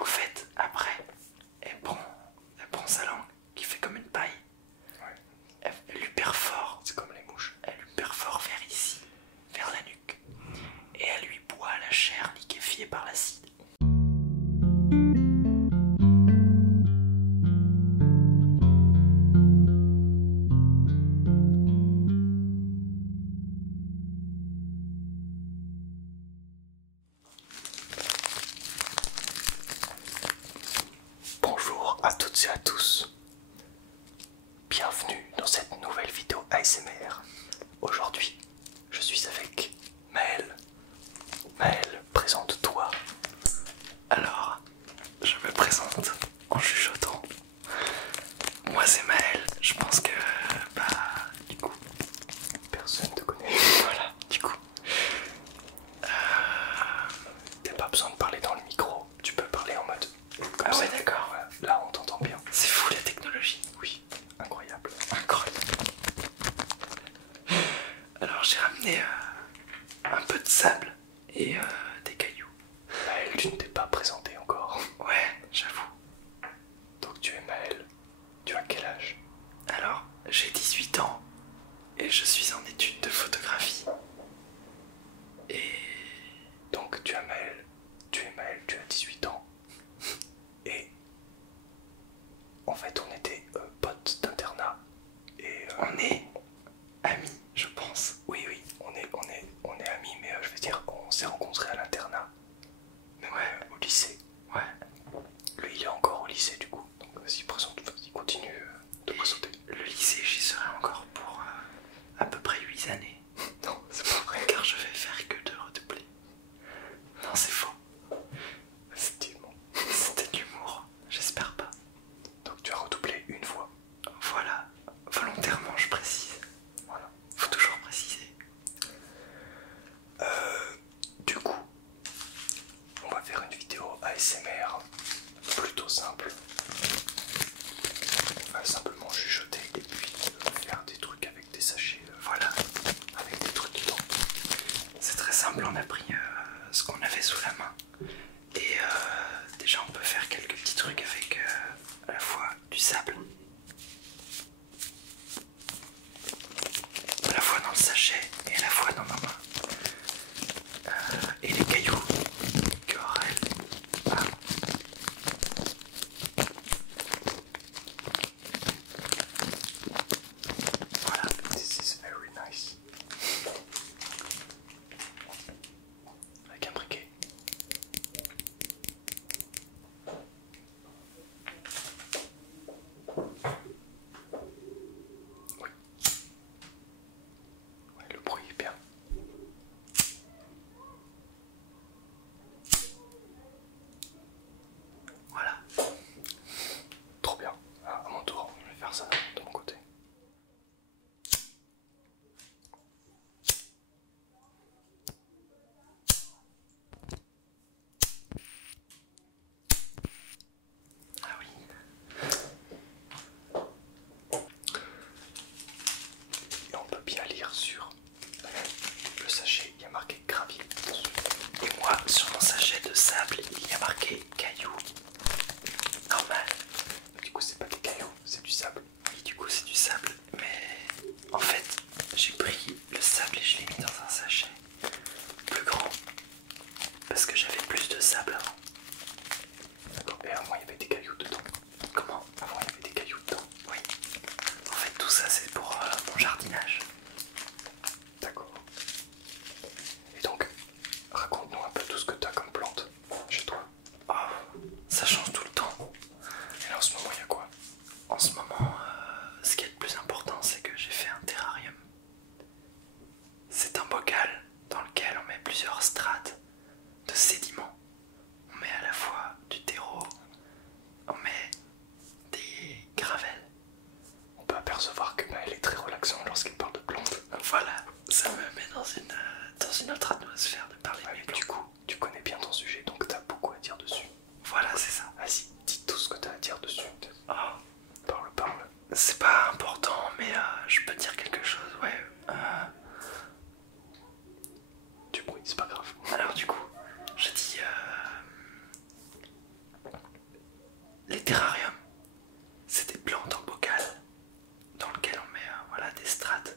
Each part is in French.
En fait, après, elle prend sa langue qui fait comme une paille. Ouais. Elle lui perfore. C'est comme les mouches. Elle lui perfore vers ici, vers la nuque. Et elle lui boit la chair liquéfiée par l'acide. Bonjour à toutes et à tous. Bienvenue dans cette nouvelle vidéo ASMR. Aujourd'hui, je suis avec Maël. Maël, présente-toi. Alors, je me présente en chuchotant. Moi c'est Maël, je pense que du coup, Personne te connaît. voilà, du coup. T'as pas besoin de parler dans le micro. Tu peux parler en mode comme Ah ça. ouais, d'accord. Voilà. Là, on t'entend bien. C'est fou la technologie. Oui, incroyable. Incroyable. Alors j'ai ramené un peu de sable et des cailloux. Maël, tu ne t'es pas présenté encore. Ouais, j'avoue. Donc tu es Maël. Tu as quel âge? Alors, j'ai 18 ans et je suis en études de photographie. Et Donc tu es Maël, tu as 18 ans. Et en fait on était potes d'internat. Et on est amis, je pense. oui, on est amis, mais je veux dire, on s'est rencontrés à l'internat. Même Ouais. au lycée. Ouais. Lui il est encore au lycée du coup. Donc vas-y, vas-y, continue de présenter. Le lycée, j'y serai encore pour à peu près 8 années. Non, c'est pas vrai. Car je vais faire que de redoubler. Non, c'est faux. Effectivement. C'était de l'humour. J'espère pas. Donc tu as redoublé une fois. Voilà. Volontairement, je précise. Voilà. Faut toujours préciser. Du coup, on va faire une vidéo ASMR plutôt simple. On va simplement chuchoter et puis faire des trucs avec des sachets, Voilà. avec des trucs dedans. C'est très simple, on a pris ce qu'on avait sous la main. Et déjà on peut faire quelques petits trucs avec à la fois du sable, à la fois dans le sachet et à la fois dans ma main. Et les cailloux qu'Aurel a. terrariums. C'est des plantes en bocal dans lequel on met voilà, des strates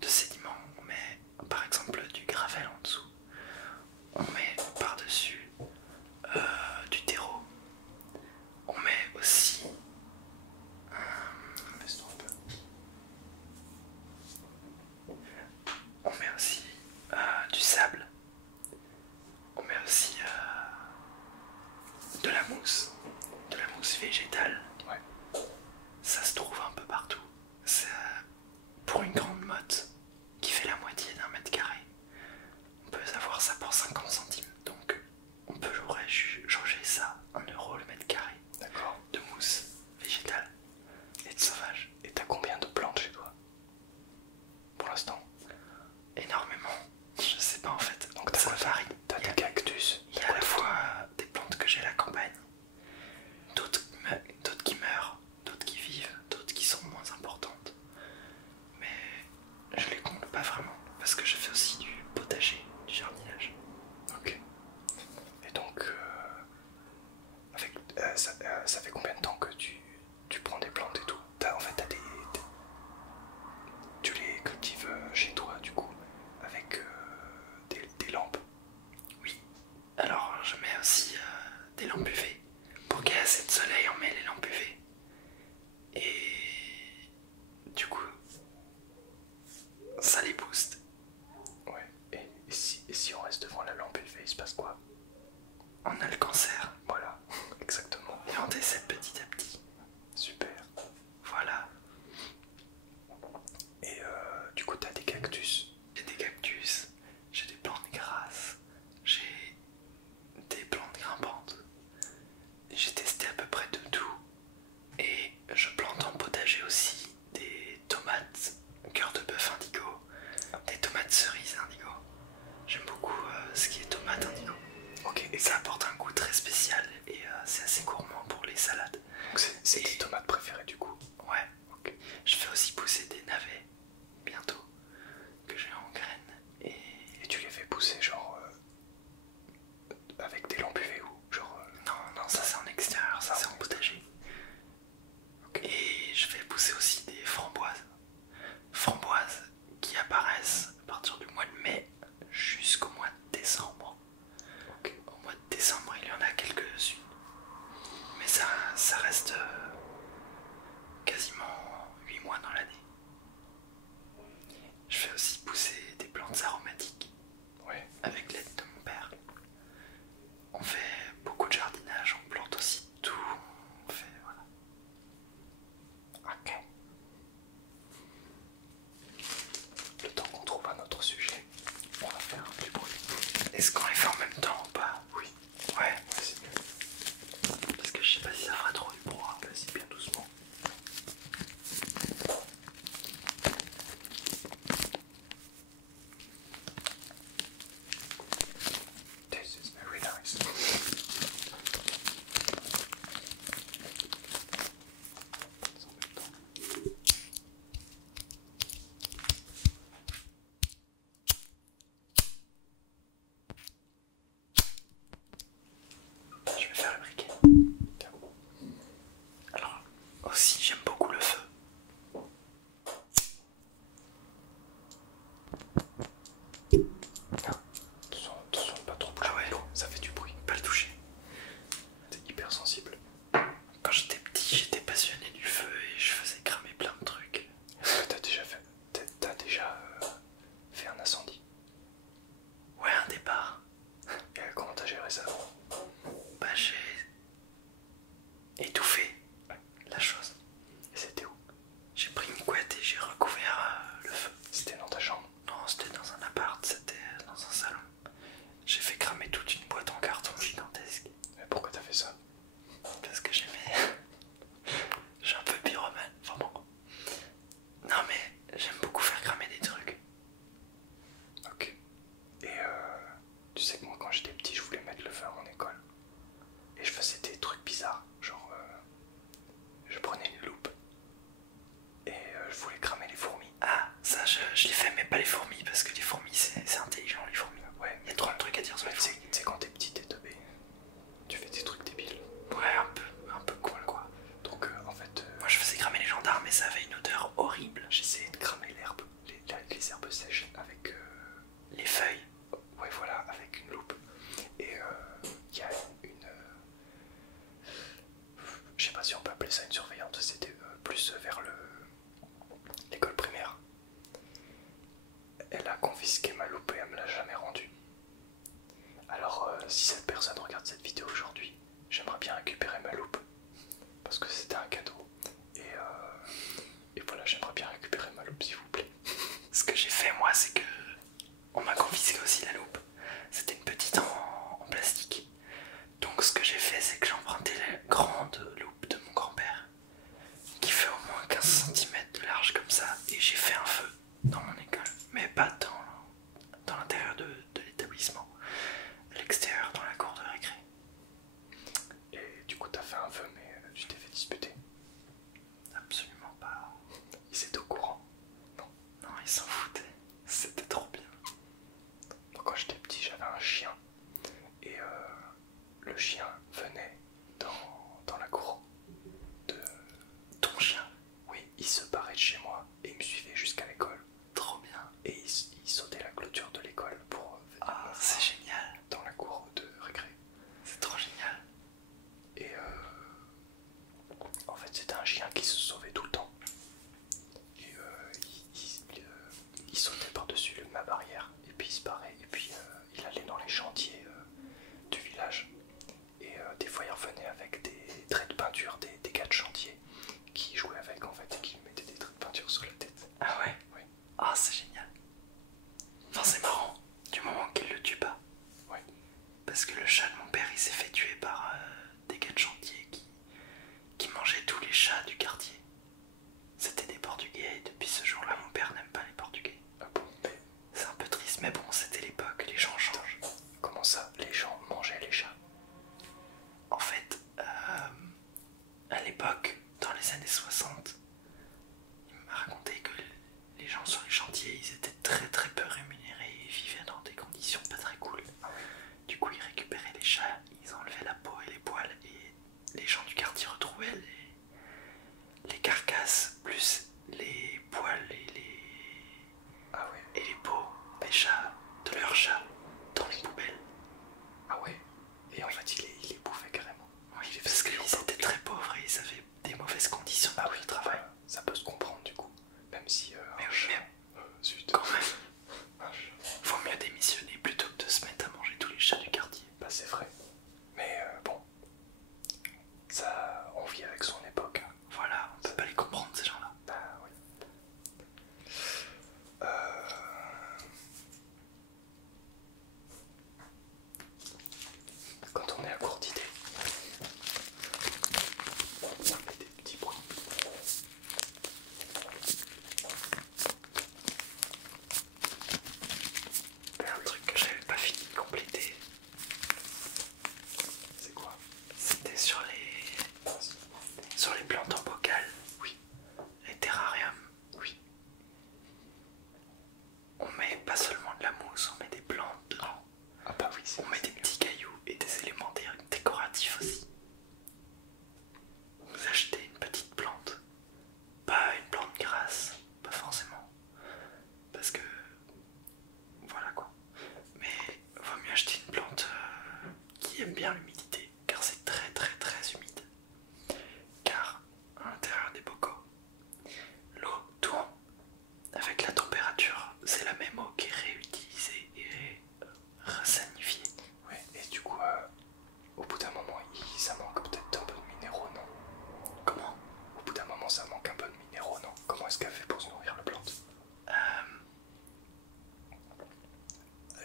de sédiments. On met par exemple du gravel en dessous. On met par-dessus du terreau. On met aussi du sable. On met aussi de la mousse végétale. Ouais. Ça se trouve un peu partout. C'est pour une grande motte qui fait la moitié d'un mètre carré. On peut avoir ça pour 50 centimes. Donc on peut jauger ça 1 € le mètre carré. D'accord. De mousse végétale et de sauvage. Et t'as combien de plantes chez toi pour l'instant? Énormément. Je sais pas en fait. Donc ça varie. T'as des cactus. Il y a à la fois des plantes que j'ai à la campagne, d'autres qui meurent, d'autres qui vivent, d'autres qui sont moins importantes. Mais je les compte pas vraiment parce que je fais aussi du potager, du jardinage. Ok. Et donc, ça fait combien de temps que tu prends des plantes et tout? En fait, tu les cultives chez toi du coup avec des lampes? Oui. Alors je mets aussi des lampes UV. Pour qu'il y ait assez de soleil, on met les lampes UV. Et du coup, ça les booste. Ouais. Et si on reste devant la lampe UV, il se passe quoi? On a le cancer. Voilà, exactement. Et on décède petit à petit. Super. Voilà. Et du coup, t'as des cactus? J'ai des cactus, j'ai des plantes grasses, j'ai des plantes grimpantes. J'ai testé à peu près de tout. Et je plante en potager aussi des tomates cœur de bœuf indigo, des tomates cerises indigo. J'aime beaucoup ce qui est tomate indigo. Ok. Et ça apporte un goût très spécial et c'est assez gourmand pour les salades. Donc c'est tes tomates préférées du coup? Ouais. Okay. Je fais aussi pousser des navets bientôt que j'ai en graines. Et tu les fais pousser genre avec des lampes UV ou genre Non, ça c'est en extérieur, ça c'est en potager. Okay. Et je fais pousser aussi des framboises. Framboises qui apparaissent à partir du mois de mai jusqu'au mois de décembre. Okay. Au mois de décembre, il y en a quelques-unes. Mais ça reste quasiment 8 mois dans l'année. Je fais aussi pousser des plantes aromatiques. Ouais. Avec l'aide de mon père. On fait beaucoup de jardinage, on plante aussi tout. On fait, voilà. Ok. Le temps qu'on trouve un autre sujet, on va faire un petit bruit. Est-ce qu'on les fait en même temps ou pas? Oui. Ouais. C'est mieux. Parce que je sais pas si ça fera trop du bruit. Vas-y, bien doucement. This is very nice. Je vais faire le briquet. Alors, aussi j'aime beaucoup le feu. Attention de pas trop bouger. Ah ouais. Ça fait du bruit. Pas le toucher. T'es hyper sensible. Quand j'étais petit, j'étais passionné du feu et je faisais cramer plein de trucs. Est-ce que t'as déjà fait un incendie? Ouais, un départ. Et comment t'as géré ça? Bah j'ai étouffé la chose. Et c'était où? J'ai pris une couette et j'ai recouvert le feu. C'était dans ta chambre? Non, c'était dans un appart, c'était dans un salon. J'ai fait cramer toute une boîte en carton gigantesque. Mais pourquoi t'as fait ça? Parce que j'aimais. Je suis un peu pyromane, vraiment. Non mais j'aime beaucoup faire cramer des trucs. Ok. Et tu sais que moi quand j'étais petit je voulais mettre le feu à mon école. Et je faisais des trucs bizarres. Genre je prenais une loupe. Et je voulais cramer les fourmis. Ah, ça je l'ai fait, mais pas les fourmis, parce que les fourmis c'est intelligent, les fourmis. Ouais. Il y a trop de trucs à dire sur les Tu fourmis. sais quand t'es petit t'es teubé. Tu fais des trucs débiles. Ouais, un peu cool quoi. c'est que on m'a confisqué aussi la loupe. C'était une petite en plastique. Donc ce que j'ai fait, c'est que j'ai emprunté la grande loupe de mon grand-père, qui fait au moins 15 cm de large comme ça, et j'ai fait un feu dans mon école, mais pas dans l'intérieur de l'établissement, à l'extérieur, dans la cour de récré. Et du coup, t'as fait un feu, mais tu t'es fait disputer. Absolument pas. Ils étaient au courant. Non, ils s'en foutaient. C'était trop bien. Donc, quand j'étais petit, j'avais un chien. Et le chien venait dans la cour de... Ton chien? Oui, il se barrait de chez moi et il me suivait jusqu'à l'école. Trop bien. Et il sautait la clôture de l'école pour venir Ah, c'est génial. dans la cour de récré. C'est trop génial. Et en fait, c'était un chien qui se sauvait tout le temps. Et il sautait par-dessus ma barrière, et puis il se barrait, et puis il allait dans les chantiers du village. Et des fois, il revenait avec des traits de peinture, des gars de chantier qui jouaient avec en fait, et qui lui mettaient des traits de peinture sur la tête. Ah ouais? Oui. Ah, c'est génial. Enfin, c'est marrant, du moment qu'il le tue pas. Oui. Parce que le chat de mon père, il s'est fait tuer par des gars de chantier qui mangeaient tous les chats du quartier. C'était des Portugais, et depuis ce jour-là, mon père n'aime pas les Portugais. Ah bon, mais C'est un peu triste, mais bon, c'était l'époque, les gens changent. comment ça, les gens mangeaient les chats? En fait, à l'époque, dans les années 60, il m'a raconté que les gens sur les chantiers, ils étaient très très peu rémunérés et vivaient dans des conditions pas très cool. Du coup, ils récupéraient les chats, ils enlevaient la peau et les poils, et les gens du quartier retrouvaient les carcasses, plus les poils Ah ouais. et les peaux des chats, de leurs chats, dans les poubelles. Ah ouais. Et en fait, il les bouffait carrément. Oui, parce qu'ils étaient très pauvres et ils avaient des mauvaises conditions Ah oui, de travail. ça peut se comprendre du coup. Même si Mais un oui, chat, mais zut. quand même, Un chat. vaut mieux démissionner plutôt que de se mettre à manger tous les chats du quartier. Bah c'est vrai. Mais bon, ça, on vit avec son époque. Voilà, on peut pas les comprendre ces gens-là. Bah oui. Quand on est à court d'idées, on met des petits bruits. Un truc que j'avais pas fini de compléter, C'est quoi? c'était sur les plantes en bocal. Oui. Les terrariums. Oui. On met pas seulement de la mousse, on met des plantes dedans. Ah bah oui, c'est On met des petits cailloux et des éléments décoratifs aussi. Vous achetez une petite plante, pas une plante grasse, pas forcément, parce que voilà quoi. Mais vaut mieux acheter une plante qui aime bien l'humidité, car c'est très très très humide. Car à l'intérieur des bocaux, l'eau tourne avec la température, c'est la même eau qui est réutilisée et resanifiée. Oui, et du coup, au bout d'un moment, ça manque peut-être un peu de minéraux, non? Comment? Au bout d'un moment, ça manque un peu de minéraux, non? Comment est-ce qu'elle fait pour se nourrir la plante?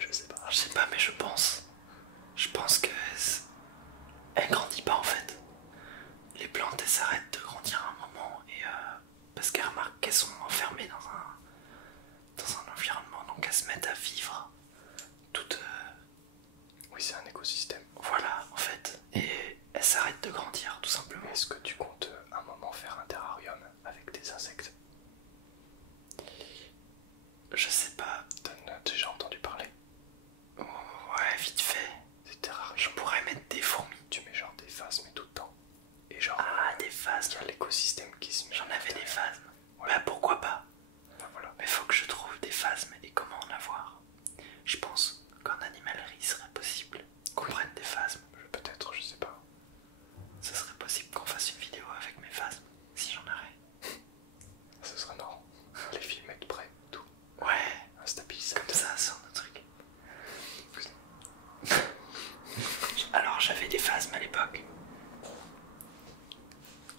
Je sais pas. Je sais pas, mais je pense que elle grandit pas en fait. Les plantes elles s'arrêtent de grandir à un moment et parce qu'elles remarquent qu'elles sont enfermées dans un environnement, donc elles se mettent à vivre toutes. Oui, c'est un écosystème. Voilà en fait, et elles s'arrêtent de grandir tout simplement. Est-ce que tu comptes un moment faire un terrarium avec des insectes? Je sais pas. T'en as déjà entendu parler? Ouais, vite fait. Des terrariums. Je pourrais mettre des fourmis. Tu mets genre des phasmes et tout le temps. Et genre, Ah, des il phasmes. y a l'écosystème qui se met. J'en avais des phasmes. Ouais. Bah pourquoi pas? Bah voilà. Mais faut que je trouve des phasmes et comment en avoir. Je pense qu'en animalerie il serait possible qu'on prenne des phasmes. Peut-être, je sais pas. Ce serait possible qu'on fasse une vidéo avec mes phasmes, si j'en aurais. Ce serait marrant. Les films être prêts, tout. Ouais, Un stabilisateur. comme ça sur nos trucs. Alors j'avais des phasmes à l'époque.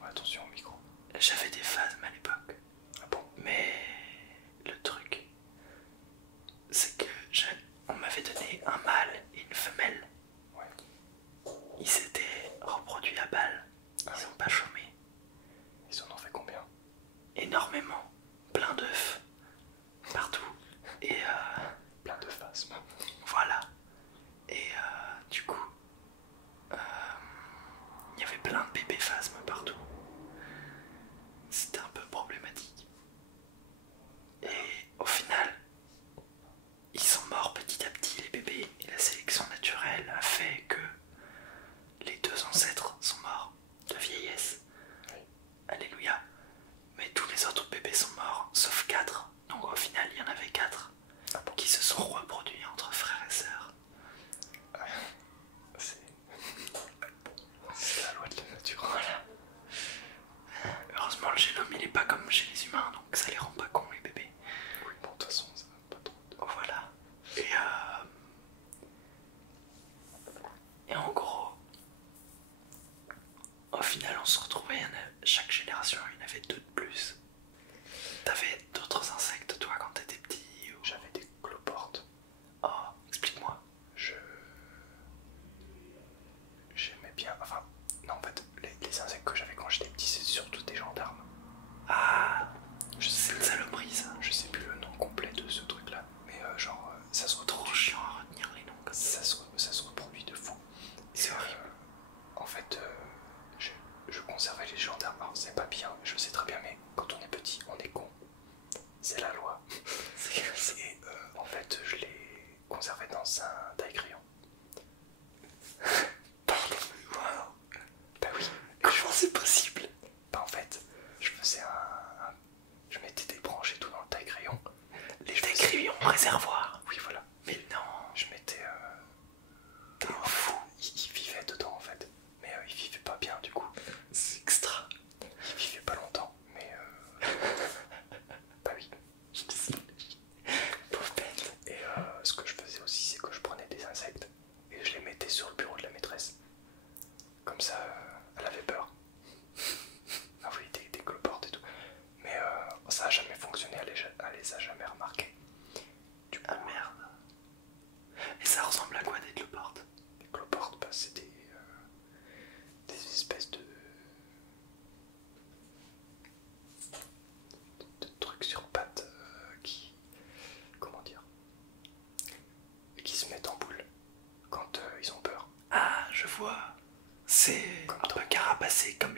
Ouais, attention au micro. J'avais des phasmes à l'époque. Ah bon? Mais le truc, Ah Ils oui. ont pas chômé. Ils en ont fait combien? Énormément. Plein d'œufs. Partout. Et Plein de phasmes. voilà. Et du coup, il y avait plein de bébés phasmes partout. C'était un peu problématique. Et au final, ils sont morts petit à petit, les bébés. Et la sélection naturelle a fait que les deux ancêtres sont morts de vieillesse. Oui. Alléluia. Mais tous les autres bébés sont morts, sauf 4. Donc au final, il y en avait 4 Ah bon. qui se sont reproduits entre frères et sœurs. C'est la loi de la nature. Voilà. Heureusement, le génome il est pas comme chez les humains, donc ça les rend pas cons les bébés. Oui, bon, de toute façon, ça va pas trop. Voilà. Et en gros, au final, on se retrouvait, chaque génération, il y en avait 2 de plus. T'avais d'autres insectes, toi, quand t'étais petit ou... J'avais des cloportes. Oh, explique-moi. J'aimais bien. Enfin, non, en fait, les insectes que j'avais quand j'étais petit, c'est surtout des gendarmes. Ah, c'est une saloperie ça. Je sais plus le nom complet de ce truc-là, mais genre, ça se Trop reproduit. chiant à retenir les noms comme ça. Ça se reproduit de fou. C'est Et, horrible. En fait, je conservais les gendarmes. Alors, c'est pas bien, je sais très bien, mais quand on est petit, on est con. C'est la loi. Et en fait, je les conservais dans un taille-crayon. Pardon. Wow. Bah oui. Comment c'est possible? Bah en fait, je faisais je mettais des branches et tout dans le taille-crayon. Les crayons réservoir. Oui, voilà. Mais non. Je mettais... T'es un fou. il vivait dedans en fait. Mais il vivait pas bien du coup. C'est extra. Il vivait pas longtemps. Mais bah oui. Pauvre bête. Et ce que je faisais aussi, c'est que je prenais des insectes et je les mettais sur le bureau de la maîtresse. Comme ça, elle avait peur. Ah oui, des cloportes et tout. Mais ça a jamais fonctionné, elle les a jamais remarqués. Du coup, Ah merde. Et ça ressemble à quoi des cloportes? les cloportes, bah, c'est des espèces de trucs sur pattes qui... Comment dire? Qui se mettent en boule quand ils ont peur. Ah, je vois. C'est Comme un peu carapacé comme